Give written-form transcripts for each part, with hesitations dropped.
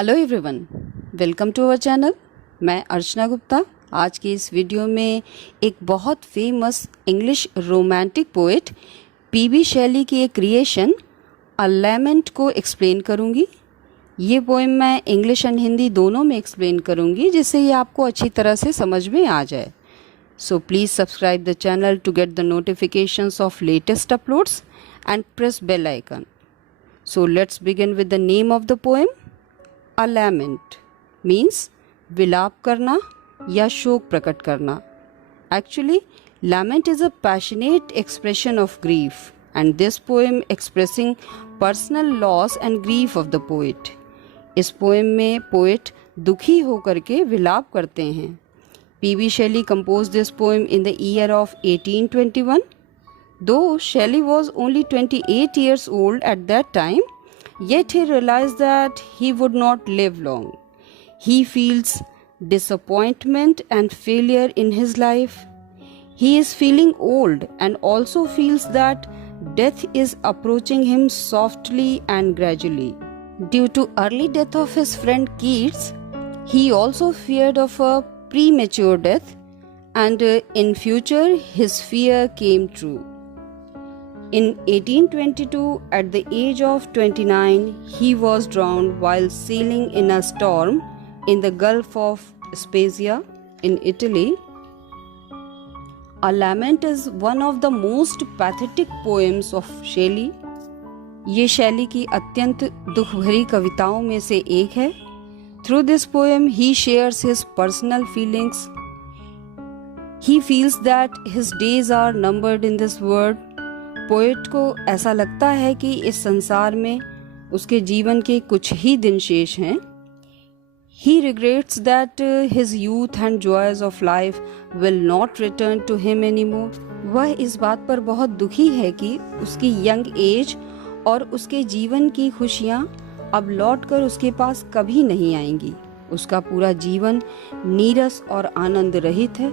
Hello everyone, welcome to our channel. मैं अर्चना गुप्ता। आज की इस वीडियो में एक बहुत famous English romantic poet P B Shelley की एक क्रिएशन अ लैमेंट को एक्सप्लेन करूंगी। ये पोएम मैं इंग्लिश एंड हिंदी दोनों में एक्सप्लेन करूंगी, जिससे ये आपको अच्छी तरह से समझ में आ जाए। So please subscribe the channel to get the notifications of latest uploads and press bell icon. So let's begin with the name of the poem. A lament means विलाप करना या शोक प्रकट करना. Actually, lament is a passionate expression of grief, and this poem expressing personal loss and grief of the poet. इस poem में poet दुखी होकर के विलाप करते हैं. P.B. Shelley composed this poem in the year of 1821. Though Shelley was only 28 years old at that time, yet he realized that he would not live long. He feels disappointment and failure in his life. He is feeling old and also feels that death is approaching him softly and gradually. Due to early death of his friend Keats, he also feared of a premature death, and in future his fear came true. In 1822, at the age of 29, he was drowned while sailing in a storm in the Gulf of Spezia in Italy. A Lament is one of the most pathetic poems of Shelley. ये शैली की अत्यंत दुख भरी कविताओं में से एक है. Through this poem, he shares his personal feelings. He feels that his days are numbered in this world. Poet को ऐसा लगता है कि इस संसार में उसके जीवन के कुछ ही दिन शेष हैं. He regrets that his youth and joys of life will not return to him anymore. वह इस बात पर बहुत दुखी है कि उसकी यंग एज और उसके जीवन की खुशियाँ अब लौटकर उसके पास कभी नहीं आएंगी. उसका पूरा जीवन नीरस और आनंद रहित है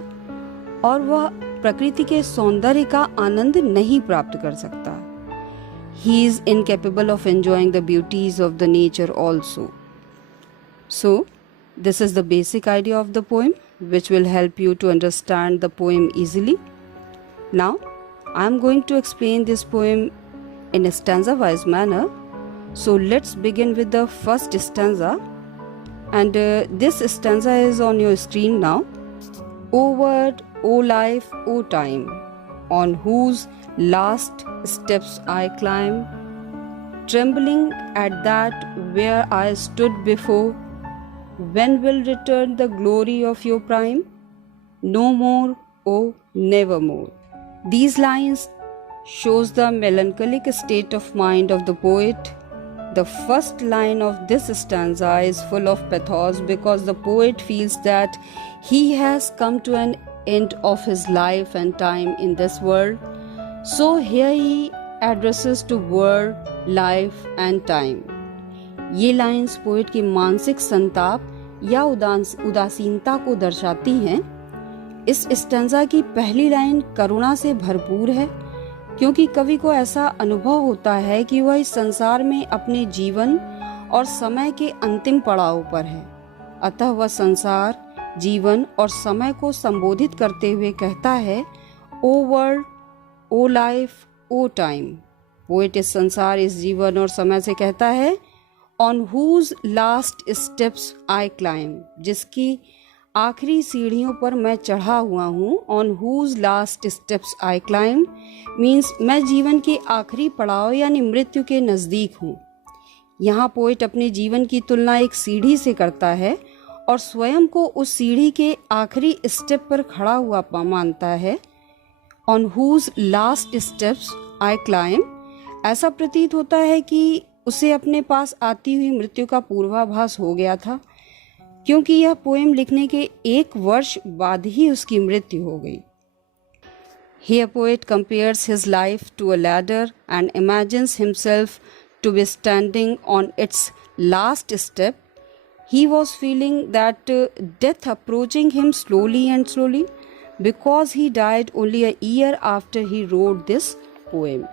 और वह प्रकृति के सौंदर्य का आनंद नहीं प्राप्त कर सकता. He is incapable of enjoying the beauties of the nature also. So, this is the basic idea of the poem, which will help you to understand the poem easily. Now, I am going to explain this poem in a stanza-wise manner. So, let's begin with the first stanza, and this stanza is on your screen now. O word, O life, O time, on whose last steps I climb, trembling at that where I stood before, when will return the glory of your prime? No more, oh, nevermore. These lines shows the melancholic state of mind of the poet. The first line of this stanza is full of pathos because the poet feels that he has come to an end of his life and time in this world. So here he addresses to world, life and time. ये lines poet की मानसिक संताप या उदासीनता को दर्शाती हैं. इस स्टैंजा की पहली लाइन करुणा से भरपूर है, क्योंकि कवि को ऐसा अनुभव होता है कि वह इस संसार में अपने जीवन और समय के अंतिम पड़ाव पर है. अतः वह संसार, जीवन और समय को संबोधित करते हुए कहता है, O world, O life, O time. Poet इस संसार, इस जीवन और समय से कहता है, on whose last steps I climb, जिसकी आखिरी सीढ़ियों पर मैं चढ़ा हुआ हूँ. On whose last steps I climb means मैं जीवन के आखिरी पड़ाव यानी मृत्यु के नज़दीक हूँ. यहाँ पोएट अपने जीवन की तुलना एक सीढ़ी से करता है और स्वयं को उस सीढ़ी के आखिरी स्टेप पर खड़ा हुआ मानता है. On whose last steps I climb, ऐसा प्रतीत होता है कि उसे अपने पास आती हुई मृत्यु का पूर्वाभास हो गया था, क्योंकि यह पोएम लिखने के 1 वर्ष बाद ही उसकी मृत्यु हो गई. Here poet compares his life to a ladder and imagines himself to be standing on its last step. He was feeling that death approaching him slowly and slowly because he died only a year after he wrote this poem.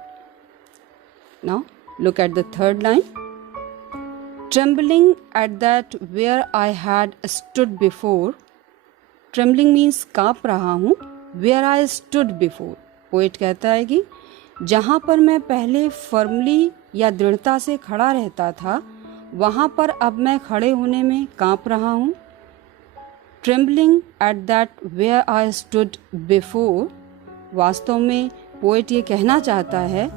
Now look at the third line. Trembling at that where I had stood before. Trembling means काँप रहा हूँ. Where I stood before. Poet कहता है कि जहाँ पर मैं पहले फर्मली या दृढ़ता से खड़ा रहता था, वहाँ पर अब मैं खड़े होने में काँप रहा हूँ. Trembling at that where I stood before. वास्तव में पोएट ये कहना चाहता है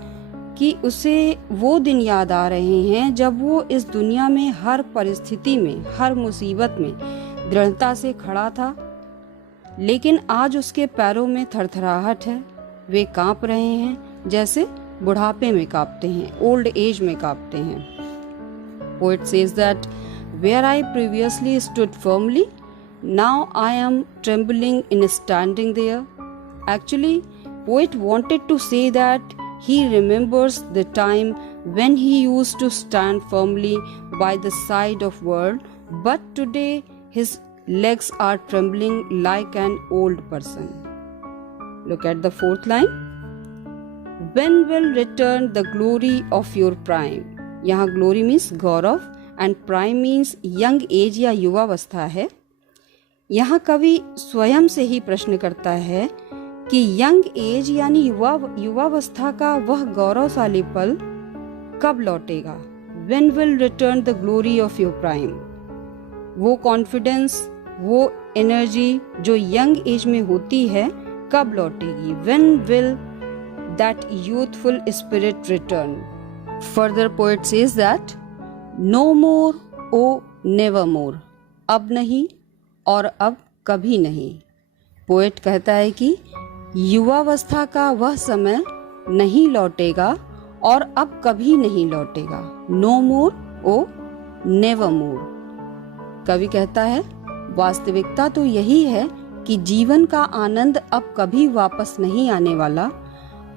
कि उसे वो दिन याद आ रहे हैं जब वो इस दुनिया में हर परिस्थिति में, हर मुसीबत में दृढ़ता से खड़ा था, लेकिन आज उसके पैरों में थरथराहट है. वे कांप रहे हैं जैसे बुढ़ापे में कांपते हैं, ओल्ड एज में कांपते हैं. Poet says that where I previously stood firmly, now I am trembling in standing there. Actually poet wanted to say that he remembers the time when he used to stand firmly by the side of world, but today his legs are trembling like an old person. Look at the fourth line. When will return the glory of your prime? यहाँ glory means Gaurav and prime means young age या युवावस्था है. यहाँ कवि स्वयं से ही प्रश्न करता है कि यंग एज यानी युवावस्था का वह गौरवशाली पल कब लौटेगा. When will return the glory of your prime? वो कॉन्फिडेंस, वो एनर्जी जो यंग एज में होती है कब लौटेगी. When will that youthful spirit return? Further poet says that no more, oh never more. अब नहीं और अब कभी नहीं. पोएट कहता है कि युवावस्था का वह समय नहीं लौटेगा और अब कभी नहीं लौटेगा. नो मोर, ओ नेवर मोर. कवि कहता है वास्तविकता तो यही है कि जीवन का आनंद अब कभी वापस नहीं आने वाला.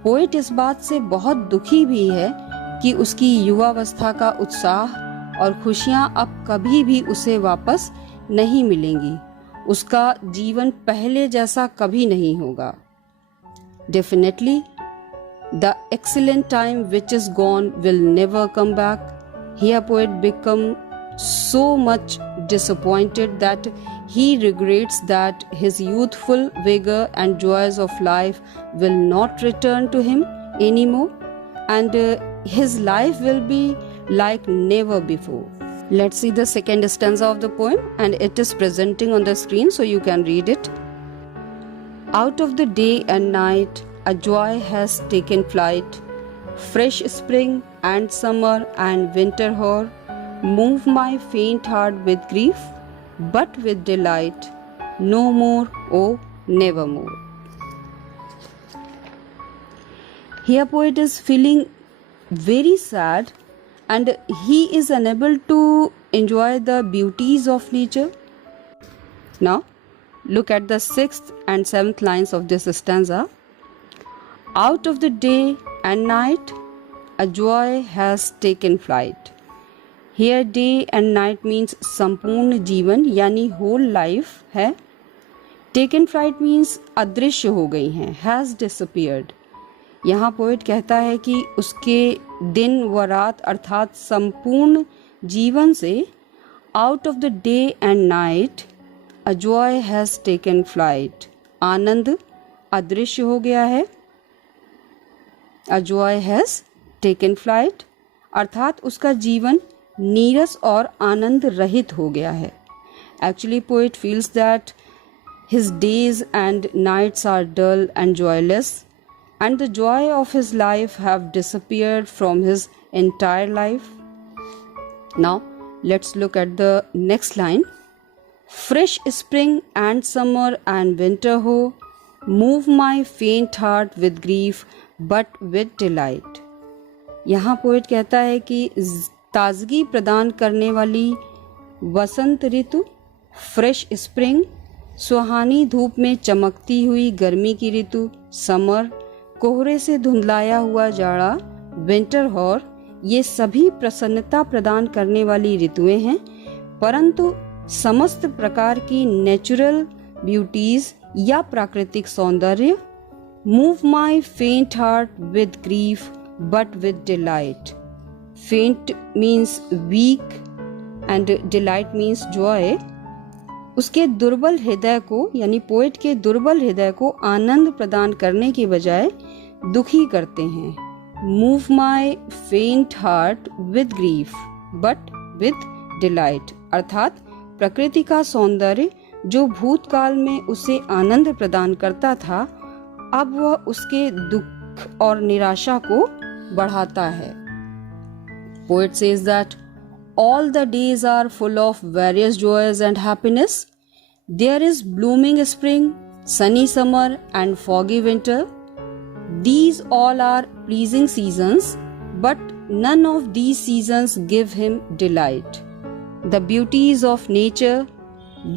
पोएट इस बात से बहुत दुखी भी है कि उसकी युवावस्था का उत्साह और खुशियां अब कभी भी उसे वापस नहीं मिलेंगी. उसका जीवन पहले जैसा कभी नहीं होगा. Definitely, the excellent time which is gone will never come back. Here poet becomes so much disappointed that he regrets that his youthful vigor and joys of life will not return to him anymore, and his life will be like never before. Let's see the second stanza of the poem, and it is presenting on the screen so you can read it. Out of the day and night, a joy has taken flight. Fresh spring and summer and winter hoar move my faint heart with grief, but with delight. No more, oh, never more. Here poet is feeling very sad and he is unable to enjoy the beauties of nature. Now, look at the 6th and 7th lines of this stanza. Out of the day and night, a joy has taken flight. Here day and night means संपूर्ण जीवन यानी whole life है. Taken flight means अदृश्य हो गई हैं, has disappeared. यहाँ poet कहता है कि उसके दिन व रात अर्थात संपूर्ण जीवन से out of the day and night, a joy has taken flight. आनंद अदृश्य हो गया है. A joy has taken flight अर्थात उसका जीवन नीरस और आनंद रहित हो गया है. Actually, poet feels that his days and nights are dull and joyless, and the joy of his life have disappeared from his entire life. Now, let's look at the next line. Fresh spring and summer and winter ho move my faint heart with grief, but with delight. यहाँ poet कहता है कि ताजगी प्रदान करने वाली वसंत ऋतु, fresh spring, सुहानी धूप में चमकती हुई गर्मी की ऋतु, समर, कोहरे से धुंधलाया हुआ जाड़ा, विंटर हॉर, ये सभी प्रसन्नता प्रदान करने वाली ऋतुएं हैं. परंतु समस्त प्रकार की नेचुरल ब्यूटीज या प्राकृतिक सौंदर्य move my faint heart with grief but with delight. Faint means weak, and delight means joy, उसके दुर्बल हृदय को यानी पोएट के दुर्बल हृदय को आनंद प्रदान करने के बजाय दुखी करते हैं। Move my faint heart with grief but with delight, अर्थात प्रकृति का सौंदर्य जो भूतकाल में उसे आनंद प्रदान करता था, अब वह उसके दुख और निराशा को बढ़ाता है। Poet says that all the days are full of various joys and happiness. There is blooming spring, sunny summer, and foggy winter. These all are pleasing seasons, but none of these seasons give him delight. The beauties of nature,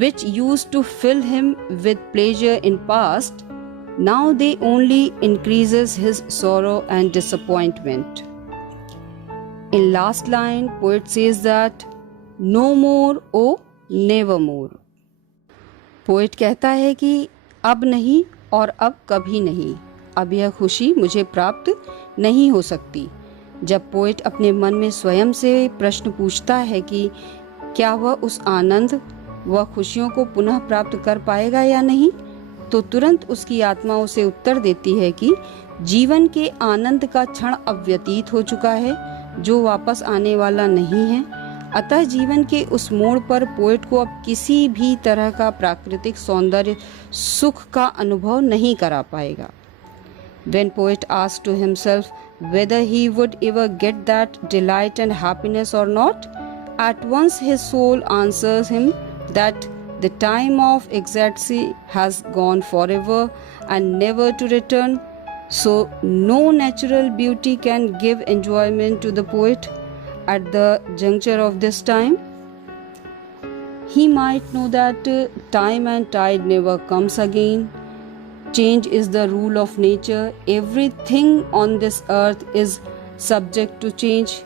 which used to fill him with pleasure in past, now they only increases his sorrow and disappointment. In last line, poet says that no more, oh, never more. Poet कहता है कि अब नहीं और अब कभी नहीं, अब यह खुशी मुझे प्राप्त नहीं हो सकती। जब पोएट अपने मन में स्वयं से प्रश्न पूछता है कि क्या वह उस आनंद व खुशियों को पुनः प्राप्त कर पाएगा या नहीं, तो तुरंत उसकी आत्मा उसे उत्तर देती है कि जीवन के आनंद का क्षण अब व्यतीत हो चुका है, जो वापस आने वाला नहीं है। अतः जीवन के उस मोड़ पर पोएट को अब किसी भी तरह का प्राकृतिक सौंदर्य सुख का अनुभव नहीं करा पाएगा। When poet asks to himself whether he would ever get that delight and happiness or not, at once his soul answers him that the time of ecstasy has gone forever and never to return. So no natural beauty can give enjoyment to the poet at the juncture of this time. He might know that time and tide never comes again. Change is the rule of nature. Everything on this earth is subject to change.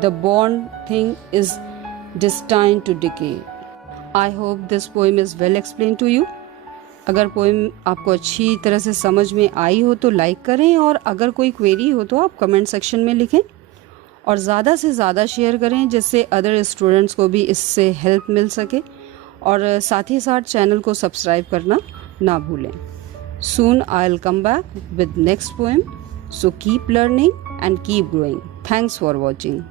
The born thing is destined to decay. I hope this poem is well explained to you. अगर poem आपको अच्छी तरह से समझ में आई हो तो like करें, और अगर कोई क्वेरी हो तो आप कमेंट सेक्शन में लिखें, और ज़्यादा से ज़्यादा शेयर करें जिससे अदर स्टूडेंट्स को भी इससे हेल्प मिल सके, और साथ ही साथ चैनल को सब्सक्राइब करना ना भूलें। Soon I'll come back with next poem. So keep learning and keep growing. Thanks for watching.